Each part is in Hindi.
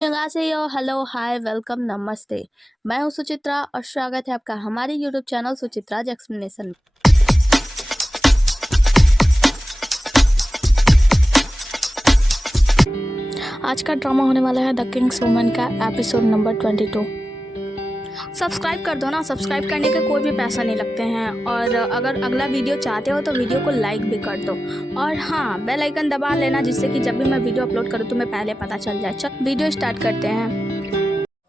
안녕하세요, हेलो, हाय, वेलकम, नमस्ते। मैं हूं सुचित्रा और स्वागत है आपका हमारे यूट्यूब चैनल सुचित्राज एक्सप्लेनेशन में। आज का ड्रामा होने वाला है द किंग्स वुमन का एपिसोड नंबर 22। सब्सक्राइब कर दो ना। सब्सक्राइब करने के कोई भी पैसा नहीं लगते हैं और अगर अगला वीडियो चाहते हो तो वीडियो को लाइक भी कर दो और हाँ, बेल आइकन दबा लेना जिससे कि जब भी मैं वीडियो अपलोड करूँ तुम्हें पहले पता चल जाए। चल वीडियो स्टार्ट करते हैं।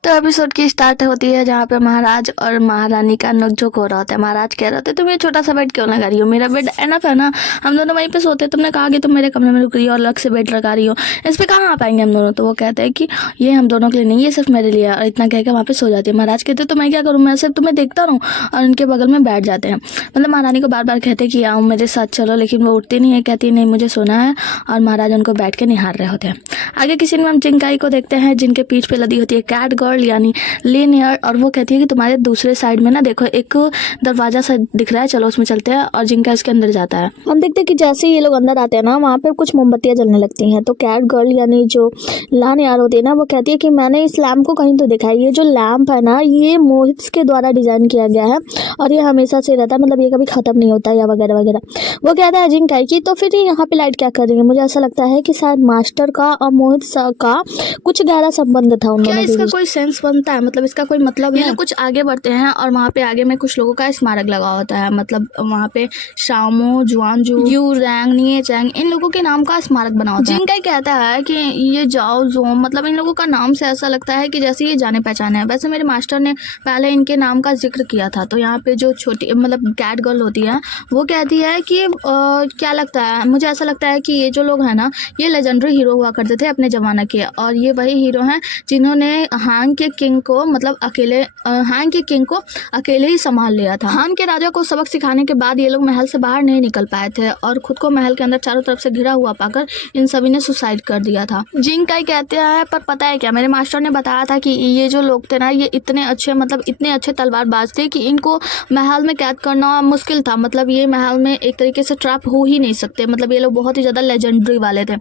तो एपिसोड की स्टार्ट होती है जहाँ पे महाराज और महारानी का नोकझोंक हो रहा होता है। महाराज कह रहे होते तुम ये छोटा सा बेड क्यों लगा रही हो, मेरा बेड एनफ है ना, हम दोनों वहीं पे सोते। तुमने कहा कि तुम मेरे कमरे में रुक रही हो और अलग से बेड लगा रही हो, इस पे कहाँ आ पाएंगे हम दोनों। तो वो कहते हैं कि ये हम दोनों के लिए नहीं, ये सिर्फ मेरे लिए। और इतना कह के वहाँ पे सो जाती है। महाराज कहते तो मैं क्या करूँ, मैं सिर्फ तुम्हें देखता रहूँ, और उनके बगल में बैठ जाते हैं। मतलब महारानी को बार बार कहते कि आओ मेरे साथ चलो, लेकिन वो उठती नहीं है, कहती नहीं मुझे सोना है, और महाराज उनको बैठ के निहार रहे होते हैं। आगे किसी में हम जिंकाई को देखते हैं जिनके पीठ पे लदी होती है कैट गर्ल यानी लीनियर, और वो कहती है कि तुम्हारे दूसरे साइड में ना देखो एक दरवाजा सा दिख रहा है, चलो उसमें चलते हैं। और जिंका इसके अंदर जाता है। हम देखते हैं कि जैसे ही ये लोग अंदर आते हैं ना, वहाँ पे कुछ मोमबत्तियां जलने लगती हैं। तो कैट गर्ल यानी जो लानियर होती है ना, वो कहती है कि मैंने इस लैम्प को कहीं तो देखा है, ये जो लैम्प है ना ये मोहित के द्वारा डिजाइन किया गया है और ये हमेशा से रहता है, मतलब ये कभी खत्म नहीं होता या वगैरह वगैरह। वो कहता है जिंकाई की तो फिर यहाँ पे लाइट क्या कर रही है, मुझे ऐसा लगता है कि शायद मास्टर का और मोहित का कुछ गहरा संबंध था उन दोनों के बीच। इसका कोई सेंस बनता है, मतलब इसका कोई मतलब है। ये लोग कुछ आगे बढ़ते हैं और वहाँ पे आगे में कुछ लोगों का स्मारक लगा होता है। मतलब वहाँ पे शामो, जुआनजू, यू रैंग, निये चैंग, इन लोगों के नाम का स्मारक बना होता है। जिनका कहता है कि ये जाओ जोम, मतलब इन लोगों का नाम से ऐसा लगता है कि जैसे ये जाने पहचाने हैं। वैसे मेरे मास्टर ने पहले इनके नाम का जिक्र किया था। तो यहाँ पे जो छोटी मतलब कैट गर्ल होती है वो कहती है कि क्या लगता है, मुझे ऐसा लगता है कि ये जो लोग हैं ना ये लेजेंडरी हीरो हुआ करते थे अपने जमाने के, और ये वही हीरो हैं जिन्होंने हान के किंग को मतलब अकेले ही संभाल लिया था। हान के राजा को सबक सिखाने के बाद ये लोग महल से बाहर नहीं निकल पाए थे और खुद को महल के अंदर चारों तरफ से घिरा हुआ पाकर इन सभी ने सुसाइड कर दिया था। जिंग काई कहते हैं पर पता है क्या, मेरे मास्टर ने बताया था कि ये जो लोग थे ना ये इतने अच्छे मतलब इतने अच्छे तलवारबाज थे कि इनको महल में कैद करना मुश्किल था। मतलब ये महल में एक तरीके से ट्रैप हो ही नहीं सकते, मतलब ये लोग बहुत ही ज़्यादा लेजेंडरी वाले थे।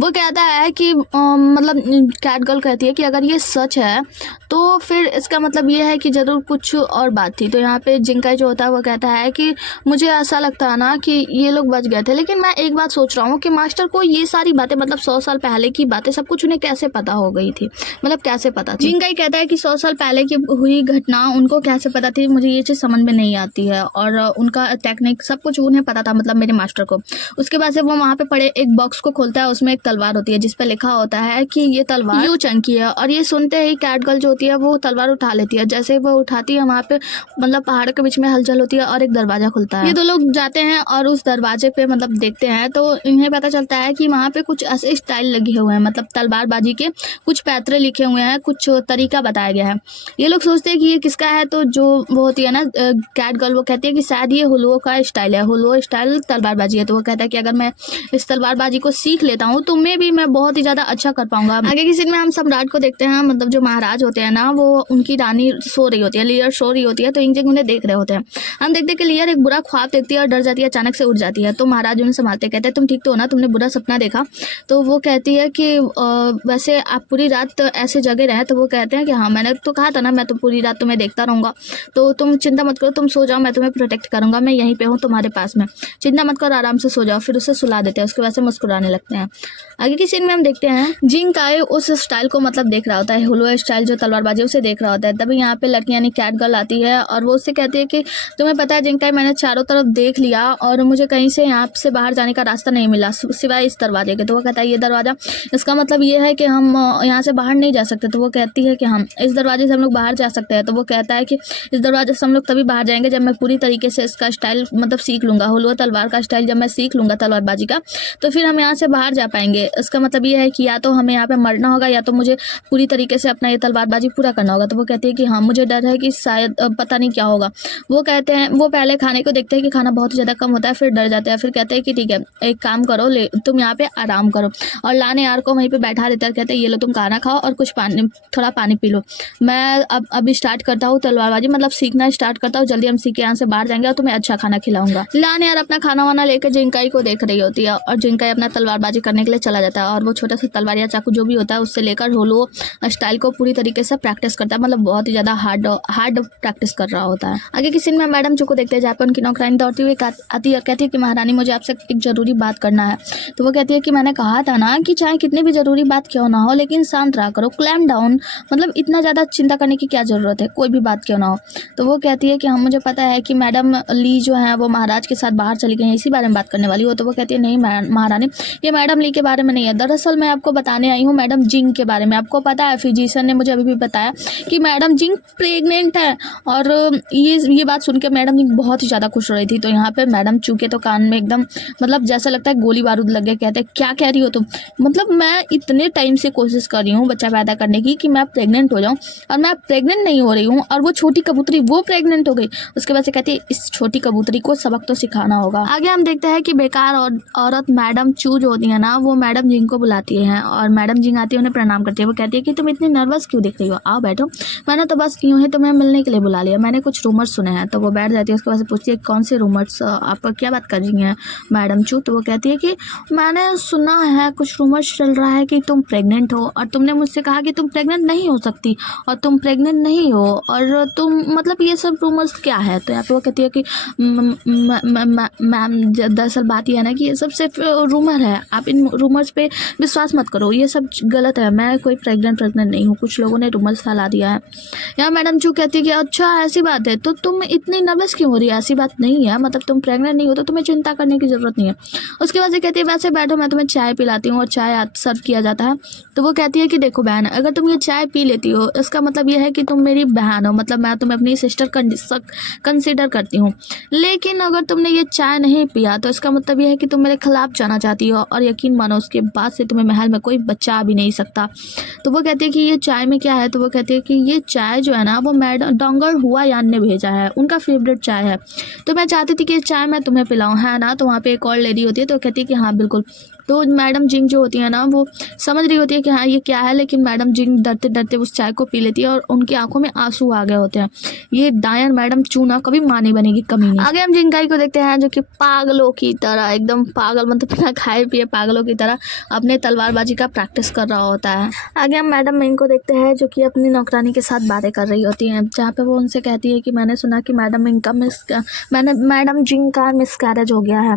वो कहता है कि मतलब कैट गर्ल कहती है कि अगर ये सच है तो फिर इसका मतलब ये है कि ज़रूर कुछ और बात थी। तो यहाँ पे जिंकाई जो होता है वो कहता है कि मुझे ऐसा लगता है ना कि ये लोग बच गए थे, लेकिन मैं एक बात सोच रहा हूँ कि मास्टर को ये सारी बातें मतलब 100 साल पहले की बातें सब कुछ उन्हें कैसे पता हो गई थी, मतलब कैसे पता थी। जिंकाई कहता है कि 100 साल पहले की हुई घटना उनको कैसे पता थी, मुझे ये चीज़ समझ में नहीं आती है। और उनका टेक्निक सब कुछ उन्हें पता था, मतलब मेरे मास्टर को। उसके बाद से वो वहाँ पे पड़े एक बॉक्स को खोलता है, उसमें एक तलवार होती है जिसपे लिखा होता है कि ये तलवार यू चंग की है। और ये सुनते ही कैट गर्ल जो होती है वो तलवार उठा लेती है। जैसे ही वो उठाती है वहाँ पे मतलब पहाड़ के बीच में हलचल होती है और एक दरवाजा खुलता है। ये दो लोग जाते हैं और उस दरवाजे पे मतलब देखते हैं तो इन्हें पता चलता है कि वहाँ पे कुछ ऐसे स्टाइल लगे हुए हैं, मतलब तलवारबाजी के कुछ पैतरे लिखे हुए हैं, कुछ तरीका बताया गया है। ये लोग सोचते हैं कि ये किसका है, तो जो वो होती है ना कैट गर्ल वो कहती है कि शायद ये हुलुओ का स्टाइल है, हुलुओ स्टाइल तलवारबाजी है। तो वो कहता है कि अगर मैं इस तलवारबाजी को सीख लेता हूँ तो मैं बहुत ही ज्यादा अच्छा कर पाऊंगा। आगे की सीन में हम सम्राट को देखते हैं, मतलब जो महाराज होते हैं ना वो उनकी रानी सो रही होती है, लियर सो रही होती है, तो इंजंग उन्हें देख रहे होते हैं। हम देखते हैं कि लियर एक बुरा ख्वाब देखती है और डर जाती है, अचानक से उठ जाती है। तो महाराज उन्हें संभालते कहते हैं तुम ठीक तो हो ना, तुमने बुरा सपना देखा। तो वो कहती है कि वैसे आप पूरी रात ऐसे जगे रहे। तो वो कहते हैं कि हाँ मैंने तो कहा था ना मैं तो पूरी रात तुम्हें देखता रहूंगा, तो तुम चिंता मत करो, तुम सो जाओ, मैं तुम्हें प्रोटेक्ट करूंगा, मैं यहीं पे हूँ तुम्हारे पास में, चिंता मत करो, आराम से सो जाओ। फिर उसे सुला देते हैं, उसके बाद से मुस्कुराने लगते हैं। आगे की सीन में हम देखते हैं जिंग काई उस स्टाइल को मतलब देख रहा होता है, हुलुओ स्टाइल जो तलवारबाजी उसे देख रहा होता है। तभी यहाँ पे लड़की यानी कैट गर्ल आती है और वो उससे कहती है कि तुम्हें पता है जिंग काई, मैंने चारों तरफ देख लिया और मुझे कहीं से यहाँ से बाहर जाने का रास्ता नहीं मिला सिवाय इस दरवाजे के। तो वो कहता है ये दरवाजा, इसका मतलब ये है कि हम यहाँ से बाहर नहीं जा सकते। तो वो कहती है कि हम इस दरवाजे से हम लोग बाहर जा सकते हैं। तो वो कहता है कि इस दरवाजे से हम लोग तभी बाहर जाएंगे जब मैं पूरी तरीके से इसका स्टाइल मतलब सीख लूंगा, हुलुओ तलवार का स्टाइल जब मैं सीख लूंगा तलवारबाजी का, तो फिर हम यहाँ से बाहर जा पाएंगे। इसका मतलब ये है कि या तो हमें यहाँ पे मरना होगा या तो मुझे पूरी तरीके से अपना ये तलवारबाजी पूरा करना होगा। तो वो कहती है कि हाँ मुझे डर है कि शायद पता नहीं क्या होगा। वो कहते हैं, वो पहले खाने को देखते हैं कि खाना बहुत ही ज़्यादा कम होता है, फिर डर जाते हैं। फिर कहते हैं कि ठीक है एक काम करो, ले तुम यहाँ पे आराम करो, और लाने यार को वहीं पे बैठा देता है। कहते हैं ये लो तुम खाना खाओ और कुछ पानी, थोड़ा पानी पी लो, मैं अब अभी स्टार्ट करता हूँ तलवारबाजी, मतलब सीखना स्टार्ट करता हूँ, जल्दी हम सीख के यहाँ से बाहर जाएंगे और तुम्हें अच्छा खाना खिलाऊंगा। लाने यार अपना खाना वाना लेकर जिंकाई को देख रही होती है और जिंकाई अपना तलवारबाजी करने के लिए चला जाता है और वो छोटा सा तलवार या चाकू जो भी होता है उससे लेकर होलो स्टाइल को पूरी तरीके से प्रैक्टिस करता है, मतलब बहुत ही ज़्यादा हार्ड प्रैक्टिस कर रहा होता है। आगे की सीन में मैडम चू को देखते हैं जहाँ पे उनकी नौकरानी दौड़ती हुई आती है और कहती है कि महारानी मुझे आपसे एक ज़रूरी बात करना है। तो वो कहती है कि मैंने कहा था ना कि चाहे कितनी भी ज़रूरी बात क्यों ना हो लेकिन शांत रहा करो, क्लैम डाउन, मतलब इतना ज़्यादा चिंता करने की क्या ज़रूरत है, कोई भी बात क्यों ना हो। तो वो कहती है कि हाँ मुझे पता है कि मैडम ली जो है वो महाराज के साथ बाहर चली गई हैं, इसी बारे में बात करने वाली हो। तो वो कहती है नहीं महारानी, ये मैडम ली के बारे में नहीं है, दरअसल मैं आपको बताने आई हूँ मैडम जिंग के बारे में। आपको पता है फिजिशियन ने मुझे अभी भी बताया कि मैडम जिंग प्रेग्नेंट है। और ये बात सुन के मैडम जिंग बहुत ही ज़्यादा खुश हो रही थी। तो यहाँ पे मैडम चू के तो कान में एकदम मतलब जैसा लगता है गोली बारूद लग गया। कहते हैं क्या कह रही हो तुम, मतलब मैं इतने टाइम से कोशिश कर रही हूँ बच्चा पैदा करने की कि मैं प्रेग्नेंट हो जाऊँ और मैं प्रेग्नेंट नहीं हो रही हूँ, और वो छोटी कबूतरी वो प्रेग्नेंट हो गई। उसके बाद से कहती है इस छोटी कबूतरी को सबक तो सिखाना होगा। आगे हम देखते हैं कि बेकार औरत मैडम चू जो होती है ना वो मैडम जिंग को बुलाती है और मैडम जिंग आती है उन्हें प्रणाम करती है। वो कहती है कि तुम इतनी नर्वस क्यों दिख रही हो, आओ बैठो, मैंने तो बस यूं ही तुम्हें मिलने के लिए बुला लिया, मैंने कुछ रूमर्स सुने हैं। तो वो बैठ जाती है, उसके बाद से पूछती है कौन से रूमर्स, आप क्या बात कर रही हैं मैडम चू। तो वो कहती है कि मैंने सुना है कुछ रूमर्स चल रहा है कि तुम प्रेग्नेंट हो और तुमने मुझसे कहा कि तुम प्रेग्नेंट नहीं हो सकती और तुम प्रेग्नेंट नहीं हो, और तुम मतलब ये सब रूमर्स क्या है। तो यहाँ पे वो कहती है कि मैम दरअसल बात यह है ना कि ये सब सिर्फ रूमर है, आप इन रूमर्स पे विश्वास मत करो, ये सब गलत है, मैं कोई प्रेग्नेंट नहीं हूँ, कुछ लोगों ने रूमर्स फैला दिया है। यहाँ मैडम चू कहती है कि अच्छा ऐसी बात है, तो तुम इतनी नर्वस क्यों हो रही है, ऐसी बात नहीं है, मतलब तुम प्रेग्नेंट नहीं हो तो तुम्हें चिंता करने की ज़रूरत नहीं है। उसके बाद से कहती है वैसे बैठो मैं तुम्हें चाय पिलाती हूँ, और चाय सर्व किया जाता है। तो वो कहती है कि देखो बहन, अगर तुम ये चाय पी लेती हो इसका मतलब ये है कि तुम मेरी बहन हो, मतलब मैं तुम्हें अपनी सिस्टर कंसिडर करती हूँ, लेकिन अगर तुमने ये चाय नहीं पिया तो इसका मतलब ये है कि तुम मेरे खिलाफ जाना चाहती हो, और यकीन मानो उसके बाद से तुम्हें महल में कोई बचा भी नहीं सकता। तो वो कहती है कि ये चाय में क्या है। तो वो कहती है कि ये चाय जो है ना वो मैडम डोंगर हुआ यान ने भेजा है, उनका फेवरेट चाय है, तो मैं चाहती थी कि ये चाय मैं तुम्हें पिलाऊं, है ना। तो वहाँ पे एक और लेडी होती है तो कहती है कि हाँ बिल्कुल। तो मैडम जिंग जो होती है ना वो समझ रही होती है कि हाँ ये क्या है, लेकिन मैडम जिंग डरते डरते उस चाय को पी लेती है और उनकी आंखों में आंसू आ गए होते हैं। ये डायन मैडम चू ना कभी मां नहीं बनेगी, कमी नहीं। आगे हम जिंकाई को देखते हैं जो कि पागलों की तरह, एकदम पागल मतलब बिना खाए पिए पागलों की तरह अपने तलवारबाजी का प्रैक्टिस कर रहा होता है। आगे हम मैडम मिंग को देखते हैं जो कि अपनी नौकरानी के साथ बातें कर रही होती हैं, जहाँ पे वो उनसे कहती है कि मैंने सुना कि मैडम जिंग का मिसकैरेज हो गया है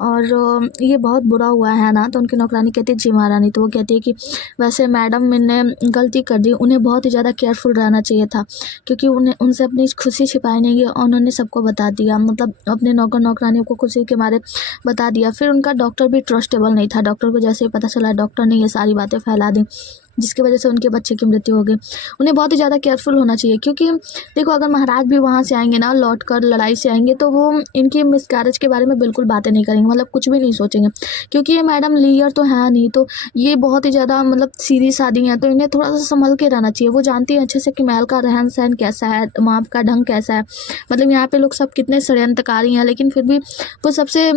और ये बहुत बुरा हुआ है ना। तो उनकी नौकरानी कहती है जी महारानी। तो वो कहती है कि वैसे मैडम ने गलती कर दी, उन्हें बहुत ही ज़्यादा केयरफुल रहना चाहिए था, क्योंकि उन्हें उनसे अपनी खुशी छिपाई नहीं और उन्होंने सबको बता दिया, मतलब अपने नौकरानियों को खुशी के मारे बता दिया। फिर उनका डॉक्टर भी ट्रस्टेबल नहीं था, डॉक्टर को जैसे ही पता चला डॉक्टर ने ये सारी बातें फैला दी, जिसकी वजह से उनके बच्चे की मृत्यु हो गई। उन्हें बहुत ही ज़्यादा केयरफुल होना चाहिए, क्योंकि देखो अगर महाराज भी वहाँ से आएंगे ना, लौट कर लड़ाई से आएंगे, तो वो इनकी मिसकैरेज के बारे में बिल्कुल बातें नहीं करेंगे, मतलब कुछ भी नहीं सोचेंगे, क्योंकि ये मैडम लीयर तो है नहीं, तो ये बहुत ही ज़्यादा मतलब सीधी सादी है, तो इन्हें थोड़ा सा संभल के रहना चाहिए। वो जानती हैं अच्छे से कि महल का रहन सहन कैसा है, वहाँ का ढंग कैसा है, मतलब यहाँ पे लोग सब कितने षड्यंत्रकारी हैं, लेकिन फिर भी वो सबसे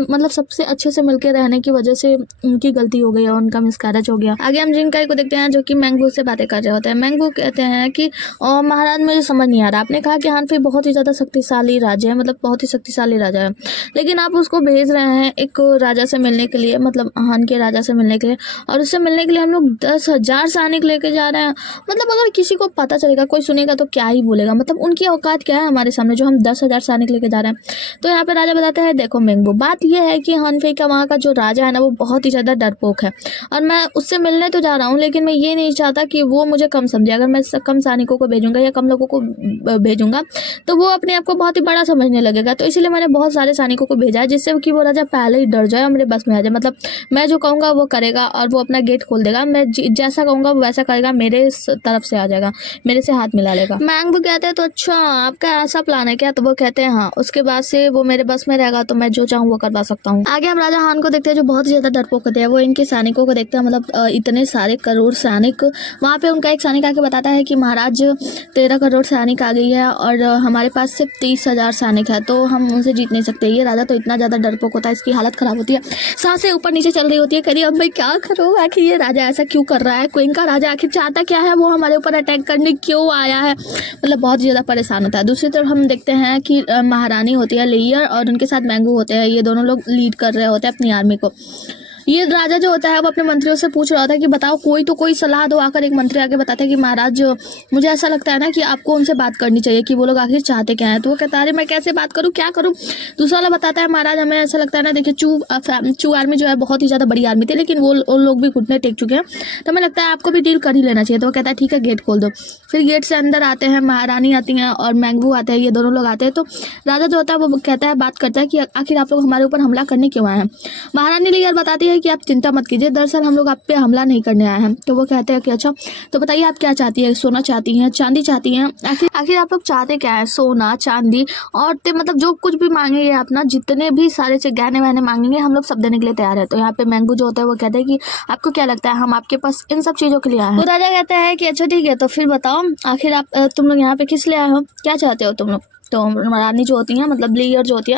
अच्छे से मिलकर रहने की वजह से उनकी गलती हो गई और उनका मिसकैरेज हो गया। आगे हम जिंकाई को देखते हैं जो कि मैंगो से बातें कर रहे होते हैं। मैंगो कहते हैं कि महाराज मुझे समझ नहीं आ रहा, आपने कहा कि हानफी बहुत ही ज़्यादा शक्तिशाली राजा है, मतलब बहुत ही शक्तिशाली राजा है, लेकिन आप उसको भेज रहे हैं एक राजा से मिलने के लिए, मतलब हान के राजा से मिलने के लिए, और उससे मिलने के लिए हम लोग 10,000 सैनिक लेके जा रहे हैं। मतलब अगर किसी को पता चलेगा, कोई सुनेगा तो क्या ही बोलेगा, मतलब उनकी औकात क्या है हमारे सामने जो हम 10,000 सैनिक लेके जा रहे हैं। तो यहाँ पे राजा बताते हैं देखो मैंगो, बात यह है कि हानफी का वहाँ का जो राजा है ना वो बहुत ही ज़्यादा डरपोक है, और मैं उससे मिलने तो जा रहा हूँ, लेकिन मैं ये नहीं चाहता कि वो मुझे कम समझे। अगर मैं कम सैनिकों को भेजूंगा या कम लोगों को भेजूंगा तो वो अपने आप को बहुत ही बड़ा समझने लगेगा, तो इसलिए मैंने बहुत सारे सैनिकों को भेजा है, जिससे कि वो राजा पहले ही डर जाए और मेरे बस में आ जाए। मतलब मैं जो कहूँगा वो करेगा और वो अपना गेट खोल देगा, मैं जैसा कहूँगा वो वैसा करेगा, मेरे तरफ से आ जाएगा, मेरे से हाथ मिला लेगा। मैंगो कहते हैं तो अच्छा आपका ऐसा प्लान है क्या। तो वो कहते हैं हाँ, उसके बाद से वो मेरे बस में रहेगा तो मैं जो चाहूँ वो करवा सकता हूँ। आगे हम राजा हान को देखते हैं जो बहुत ही ज्यादा डरपोक होते हैं। वो इनके सैनिकों को देखते हैं, मतलब इतने सारे करोड़ सैनिक सैनिक। वहाँ पे उनका एक सैनिक आके बताता है कि महाराज 13 करोड़ सैनिक आ गई है और हमारे पास सिर्फ 30,000 सैनिक है, तो हम उनसे जीत नहीं सकते। ये राजा तो इतना ज़्यादा डरपोक होता है, इसकी हालत ख़राब होती है, सांसें ऊपर नीचे चल रही होती है। करिए अब मैं क्या करूँ, आखिर ये राजा ऐसा क्यों कर रहा है, क्वीन का राजा आखिर चाहता क्या है, वो हमारे ऊपर अटैक करने क्यों आया है, मतलब बहुत ज़्यादा परेशान होता है। दूसरी तरफ हम देखते हैं कि महारानी होती है लेयर और उनके साथ मैंगू होते हैं, ये दोनों लोग लीड कर रहे होते हैं अपनी आर्मी को। ये राजा जो होता है वो अपने मंत्रियों से पूछ रहा होता है कि बताओ कोई सलाह दो। आकर एक मंत्री आके बताता है कि महाराज मुझे ऐसा लगता है ना कि आपको उनसे बात करनी चाहिए कि वो लोग आखिर चाहते क्या है। तो वो कहता है अरे मैं कैसे बात करूँ, क्या करूँ। दूसरा वाला बताता है महाराज हमें ऐसा लगता है ना, देखिए चू आर्मी जो है बहुत ही ज़्यादा बड़ी आर्मी थी, लेकिन वो लोग भी घुटने टेक चुके हैं, तो हमें लगता है आपको भी डील कर ही लेना चाहिए। तो वो कहता है ठीक है गेट खोल दो। फिर गेट से अंदर आते हैं, महारानी आती हैं और मैंगू आते हैं, ये दोनों लोग आते हैं। तो राजा जो होता है वो कहता है, बात करता है कि आखिर आप लोग हमारे ऊपर हमला करने क्यों आए हैं। महारानी लेयर बताती है कि आप चिंता मत कीजिए, दरअसल हम लोग आप पे हमला नहीं करने आए हैं। तो वो कहते हैं कि अच्छा तो बताइए आप क्या चाहती है, सोना चाहती हैं, चांदी चाहती हैं, आखिर आप लोग चाहते क्या है। सोना चांदी और मतलब जो कुछ भी मांगेंगे अपना, जितने भी सारे से गहने वहने मांगेंगे हम लोग सब देने के लिए तैयार है। तो यहाँ पे मैंगू जो होता है वो कहते हैं कि आपको क्या लगता है हम आपके पास इन सब चीज़ों के लिए आए हैं। तो राजा कहता है कि अच्छा ठीक है, तो फिर बताओ आखिर आप तुम लोग यहाँ पे किस लिए आए हो, क्या चाहते हो तुम लोग। तो रानी जो होती हैं मतलब लेयर जो होती है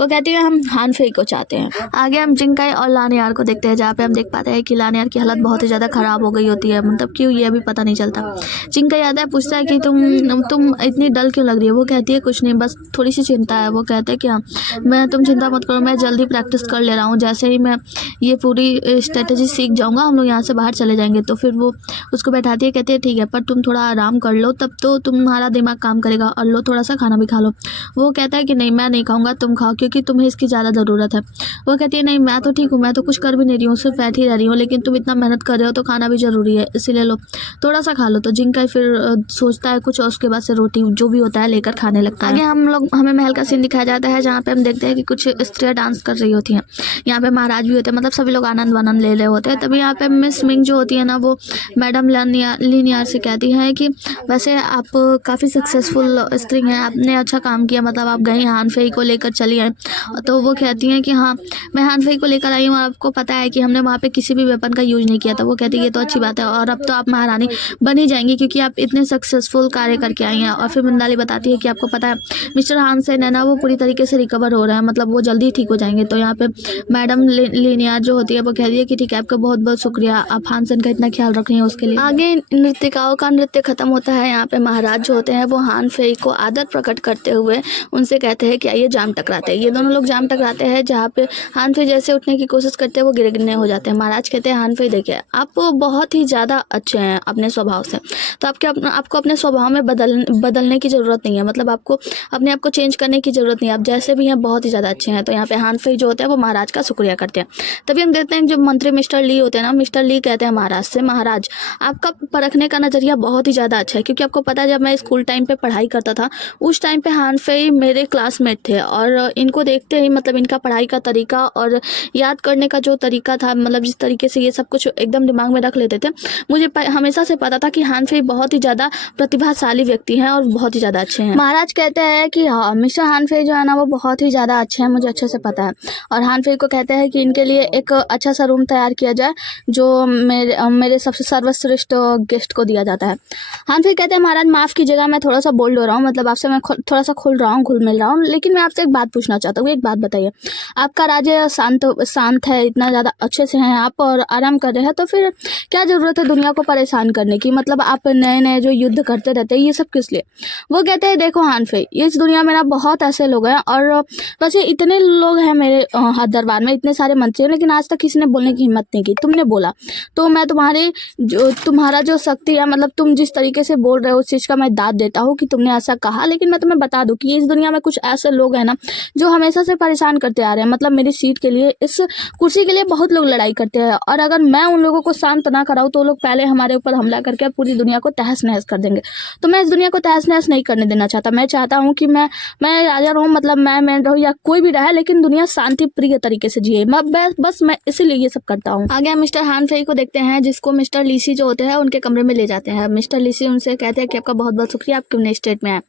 वो कहती है हम हान फेई को चाहते हैं। आगे हम जिंगकाई और लानियार को देखते हैं, जहाँ पे हम देख पाते हैं कि लानियार की हालत बहुत ही ज़्यादा ख़राब हो गई होती है, मतलब क्यों ये अभी पता नहीं चलता। जिंगकाई आता है, पूछता है कि तुम इतनी डल क्यों लग रही है। वो कहती है कुछ नहीं, बस थोड़ी सी चिंता है। वो कहते हैं कि हाँ मैं, तुम चिंता मत करो, मैं जल्दी प्रैक्टिस कर ले रहा हूँ, जैसे ही मैं ये पूरी स्ट्रेटेजी सीख जाऊँगा हम लोग यहाँ से बाहर चले जाएंगे। तो फिर वो उसको बैठाती है, कहती है ठीक है पर तुम थोड़ा आराम कर लो, तब तो तुम्हारा दिमाग काम करेगा, और लो थोड़ा सा खाना भी खा लो। वो कहता है कि नहीं मैं नहीं खाऊंगा, तुम खाओ क्योंकि तुम्हें इसकी ज़्यादा ज़रूरत है। वो कहती है नहीं मैं तो ठीक हूँ, मैं तो कुछ कर भी नहीं रही हूँ, सिर्फ बैठी रह रही हूँ, लेकिन तुम इतना मेहनत कर रहे हो तो खाना भी ज़रूरी है, इसीलिए लो थोड़ा सा खा लो। तो जिंगकाई फिर सोचता है कुछ और उसके बाद से रोटी जो भी होता है लेकर खाने लगता है। आगे हमें महल का सीन दिखाया जाता है, जहाँ पे हम देखते हैं कि कुछ स्त्रियाँ डांस कर रही होती हैं। यहाँ पे महाराज भी होते हैं, मतलब सभी लोग आनंद वानंद ले रहे होते हैं। तभी यहाँ पे मिस मिंग जो होती है ना, वो मैडम लीनियर से कहती है कि वैसे आप काफ़ी सक्सेसफुल स्त्री हैं, आपने अच्छा काम किया, मतलब आप गई हान फेई को लेकर चली आए। तो वो कहती हैं कि हाँ मैं हान फेई को लेकर आई हूँ, आपको पता है कि हमने वहाँ पे किसी भी वेपन का यूज नहीं किया था। वो कहती है ये तो अच्छी बात है, और अब तो आप महारानी बन ही जाएंगी क्योंकि आप इतने सक्सेसफुल कार्य करके आई हैं। और फिर मंदाली बताती है कि आपको पता है मिस्टर हान सेन है ना, वो पूरी तरीके से रिकवर हो रहा है, मतलब वो जल्दी ठीक हो जाएंगे। तो यहाँ पे मैडम लीनियर जो होती है वो कहती है कि ठीक है आपका बहुत बहुत शुक्रिया, आप हान सेन का इतना ख्याल रख रही हैं उसके लिए। आगे नृत्यिकाओं का नृत्य खत्म होता है। यहाँ पे महाराज जो होते हैं वो हान फेई को आदर प्रकट करते हुए उनसे कहते हैं कि आइए जाम टकराते हैं। ये दोनों लोग जाम टकराते हैं, जहाँ पे हान फेई जैसे उठने की कोशिश करते हैं वो गिरने हो जाते हैं। महाराज कहते हैं हान फेई देखिए आप बहुत ही ज़्यादा अच्छे हैं अपने स्वभाव से, तो आपको अपने स्वभाव में बदलने की ज़रूरत नहीं है, मतलब आपको अपने आप को चेंज करने की ज़रूरत नहीं है, आप जैसे भी हैं बहुत ही ज़्यादा अच्छे हैं। तो यहाँ पे हान फेई जो होते हैं वो महाराज का शुक्रिया करते हैं। तभी हम देखते हैं जो मंत्री मिस्टर ली होते हैं ना, मिस्टर ली कहते हैं महाराज से, महाराज आपका परखने का नज़रिया बहुत ही ज़्यादा अच्छा है, क्योंकि आपको पता है जब मैं स्कूल टाइम पे पढ़ाई करता था उस टाइम पे हान फेई मेरे क्लासमेट थे, और इनको देखते ही मतलब इनका पढ़ाई का तरीका और याद करने का जो तरीका था, मतलब जिस तरीके से ये सब कुछ एकदम दिमाग में रख लेते थे, मुझे हमेशा से पता था कि हान फेई बहुत ही ज़्यादा प्रतिभाशाली व्यक्ति हैं और बहुत ही ज़्यादा अच्छे हैं। महाराज कहते हैं कि हाँ मिस्टर हान फेई जो है ना वो बहुत ही ज़्यादा अच्छे हैं, मुझे अच्छे से पता है। और हान फेई को कहते हैं कि इनके लिए एक अच्छा सा रूम तैयार किया जाए जो मेरे सबसे सर्वश्रेष्ठ गेस्ट को दिया जाता है। हान फेई कहते हैं महाराज माफ़ कीजिएगा, मैं थोड़ा सा बोल्ड हो रहा हूँ, मतलब आपसे मैं थोड़ा सा खुल रहा हूँ, घुल मिल रहा हूँ, लेकिन मैं आपसे एक बात पूछना चाहता हूँ। एक बात बताइए, आपका राज्य शांत है, इतना ज़्यादा अच्छे से हैं आप और आराम कर रहे हैं, तो फिर क्या ज़रूरत है दुनिया को परेशान करने की, मतलब आप नए नए जो युद्ध करते रहते हैं ये सब किस लिए। वो कहते हैं देखो हान फेई इस दुनिया में ना बहुत ऐसे लोग हैं, और वैसे इतने लोग हैं मेरे हाथ दरबार में, इतने सारे मंत्री हैं, लेकिन आज तक किसी ने बोलने की हिम्मत नहीं की। तुमने बोला तो मैं तुम्हारा जो शक्ति है, मतलब तुम जिस तरीके से बोल रहे हो उस चीज़ का मैं दाद देता हूँ कि तुमने ऐसा कहा। लेकिन मैं तुम्हें बता दूं कि इस दुनिया में कुछ ऐसे लोग हैं ना जो हमेशा से परेशान करते आ रहे हैं, मतलब मेरी सीट के लिए, इस कुर्सी के लिए बहुत लोग लड़ाई करते हैं, और अगर मैं उन लोगों को शांत ना कराऊँ तो लोग पहले हमारे ऊपर हमला करके पूरी दुनिया को तहस नहस कर देंगे। तो मैं इस दुनिया को तहस नहस नहीं करने देना चाहता। मैं चाहता हूँ कि मैं राजा रहूँ, मतलब मैं रहूँ या कोई भी रहे, लेकिन दुनिया शांति प्रिय तरीके से जिए। बस मैं इसीलिए ये सब करता हूँ। आगे हम मिस्टर हान फेई को देखते हैं, जिसको मिस्टर लीसी जो होते हैं उनके कमरे में ले जाते हैं। मिस्टर लीसी उनसे कहते हैं कि आपका बहुत बहुत शुक्रिया, आप कितने स्टेट में आए।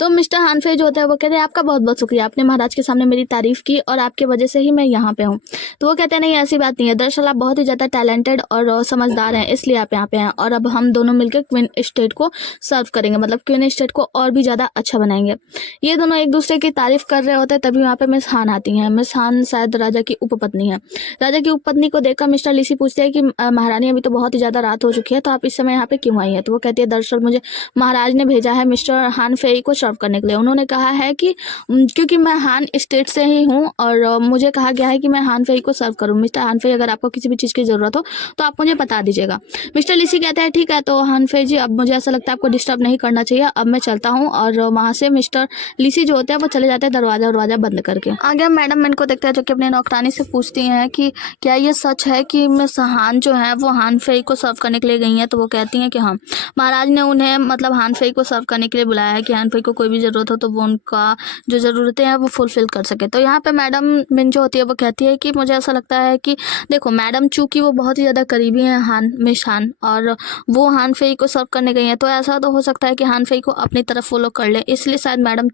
तो मिस्टर हानफे जो होते हैं वो कहते हैं आपका बहुत बहुत शुक्रिया, आपने महाराज के सामने मेरी तारीफ की और आपके वजह से ही मैं यहाँ पे हूँ। तो वो कहते हैं नहीं ऐसी बात नहीं है, दरअसल आप बहुत ही ज़्यादा टैलेंटेड और समझदार हैं, इसलिए आप यहाँ पे हैं और अब हम दोनों मिलकर क्वीन स्टेट को सर्व करेंगे, मतलब क्वीन स्टेट को और भी ज़्यादा अच्छा बनाएंगे। ये दोनों एक दूसरे की तारीफ कर रहे होते हैं, तभी वहाँ पे मिस हान आती हैं। मिस हान शायद राजा की उपपत्नी है। राजा की उपपत्नी को देखकर मिस्टर लिसी पूछते हैं कि महारानी अभी तो बहुत ही ज़्यादा रात हो चुकी है, तो आप इस समय यहाँ पे क्यों आई हैं? तो वो कहती है दरअसल मुझे महाराज ने भेजा है मिस्टर हान फेई को सर्व करने के लिए। उन्होंने कहा है कि क्योंकि मैं हान स्टेट से ही हूँ और मुझे कहा गया है कि मैं हान फेई को सर्व करूँ। मिस्टर हान फेई अगर आपको किसी भी चीज़ की ज़रूरत हो तो आप मुझे बता दीजिएगा। मिस्टर लिसी कहते हैं ठीक है, तो हान फेई जी अब मुझे ऐसा लगता है आपको डिस्टर्ब नहीं करना चाहिए, अब मैं चलता हूँ। और वहाँ से मिस्टर लिसी जो होते हैं वो चले जाते हैं दरवाज़ा बंद करके। आगे मैडम इनको देखते हैं जो कि अपने नौकरानी से पूछती हैं कि क्या ये सच है कि मिस हान जो है वो हान फेई को सर्व करने के लिए गई हैं? तो वो कहती हैं कि हाँ, महाराज ने उन्हें मतलब हान फेई को सर्व करने के लिए बुलाया है कि हान फेई को कोई भी ज़रूरत हो तो वो उनका जो ज़रूरतें हैं वो फुलफिल कर सके। तो यहाँ पे मैडम मिन जो होती है वो कहती है कि मुझे ऐसा लगता है कि देखो मैडम चूँकि वो बहुत ही ज़्यादा करीबी हैं मिस हान और वो हान फेई को सर्व करने गई हैं, तो ऐसा तो हो सकता है कि हान फेई को अपनी तरफ फॉलो कर ले, इसलिए शायद मैडम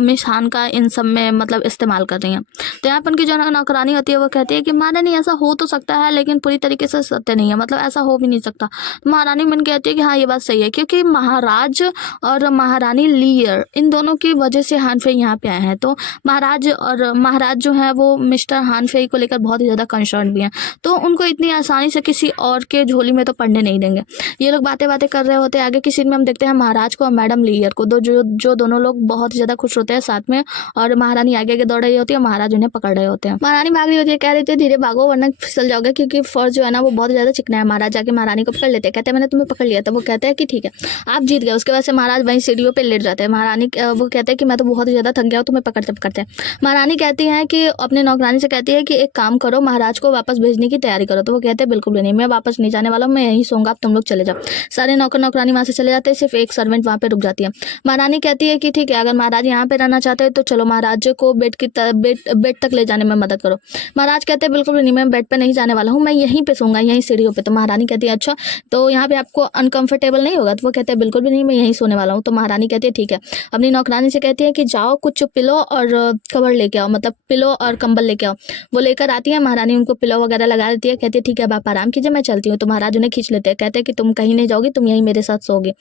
मिस हान का इन सब में मतलब इस्तेमाल कर रही हैं। तो यहाँ पर उनकी जो नौकरानी होती है वो कहती है कि महारानी ऐसा हो तो सकता है लेकिन पूरी तरीके से सत्य नहीं है, मतलब ऐसा हो भी नहीं सकता। तो महारानी मन कहती है कि हाँ ये बात सही है, क्योंकि महाराज और महारानी लियर इन दोनों की वजह से हान फेई यहाँ पे आए हैं। तो महाराज जो है वो मिस्टर हान फेई को लेकर बहुत ही ज़्यादा कंसर्न भी हैं, तो उनको इतनी आसानी से किसी और के झोली में तो पड़ने नहीं देंगे। ये लोग बातें कर रहे होते हैं। आगे की सीन में हम देखते हैं महाराज को और मैडम लियर को, जो दोनों लोग बहुत ही ज़्यादा खुश होते हैं साथ में, और महारानी आगे दौड़ रही होती है, महाराज उन्हें पकड़ रहे होते हैं। महारानी भाग रही होती है, कह रही थी धीरे भागो वरना फिसल जाओगे, क्योंकि फर्श जो है ना वो बहुत ज़्यादा चिकना है। महाराज जाके महारानी को पकड़ लेते हैं, कहते हैं मैंने तुम्हें पकड़ लिया था। वो कहते हैं कि ठीक है आप जीत गए। उसके बाद से महाराज वहीं सीढ़ियों पे लेट जाते हैं। महारानी वो कहते हैं कि मैं तो बहुत ही ज़्यादा थक गया हूँ, तुम्हें पकड़ते। महारानी कहती हैं कि अपने नौकरानी से कहती है कि एक काम करो, महाराज को वापस भेजने की तैयारी करो। तो वो कहते हैं बिल्कुल भी नहीं, मैं वापस नहीं जाने वाला हूँ, मैं यहीं सोऊंगा, आप तुम लोग चले जाओ। सारे नौकरानी वहाँ से चले जाते हैं, सिर्फ एक सर्वेंट वहाँ पे रुक जाती है। महारानी कहती है कि ठीक है अगर महाराज यहाँ पे रहना चाहते हैं तो चलो महाराज को बेड तक ले जाने में मदद करो। महाराज कहते हैं बिल्कुल भी नहीं, मैं बेड पे नहीं जाने वाला हूँ, मैं यहीं पे सोऊंगा, यहीं सीढ़ियों पे। तो महारानी कहती है अच्छा तो यहाँ पे आपको अनकंफर्टेबल नहीं होगा? तो वो कहते हैं बिल्कुल भी नहीं, मैं यहीं सोने वाला हूँ। तो महारानी कहती है ठीक है। अपनी नौकरानी से कहती है कि जाओ कुछ पिलो और कवर लेके आओ, मतलब पिलो और कंबल लेके आओ। वो लेकर आती है। महारानी उनको पिलो वगैरह लगा देती है, कहती है ठीक है अब आप आराम कीजिए, मैं चलती हूँ। तो महाराज उन्हें खींच लेते हैं, कहते हैं कि तुम कहीं नहीं जाओगी, तुम यहीं मेरे साथ सोओगे।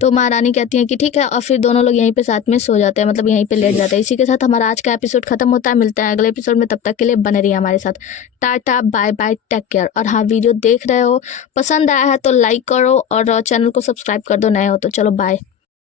तो महारानी कहती है कि ठीक है, और फिर दोनों लोग यहीं पे साथ में सो जाते हैं, मतलब यहीं पे लेट जाते हैं। इसी के साथ हमारा आज का एपिसोड खत्म होता है। मिलता है अगले एपिसोड में, तब तक के लिए बने रहिए हमारे साथ। Tata bye bye, take care. और हाँ, वीडियो देख रहे हो, पसंद आया है तो लाइक करो और चैनल को सब्सक्राइब कर दो, नए हो तो। चलो बाय।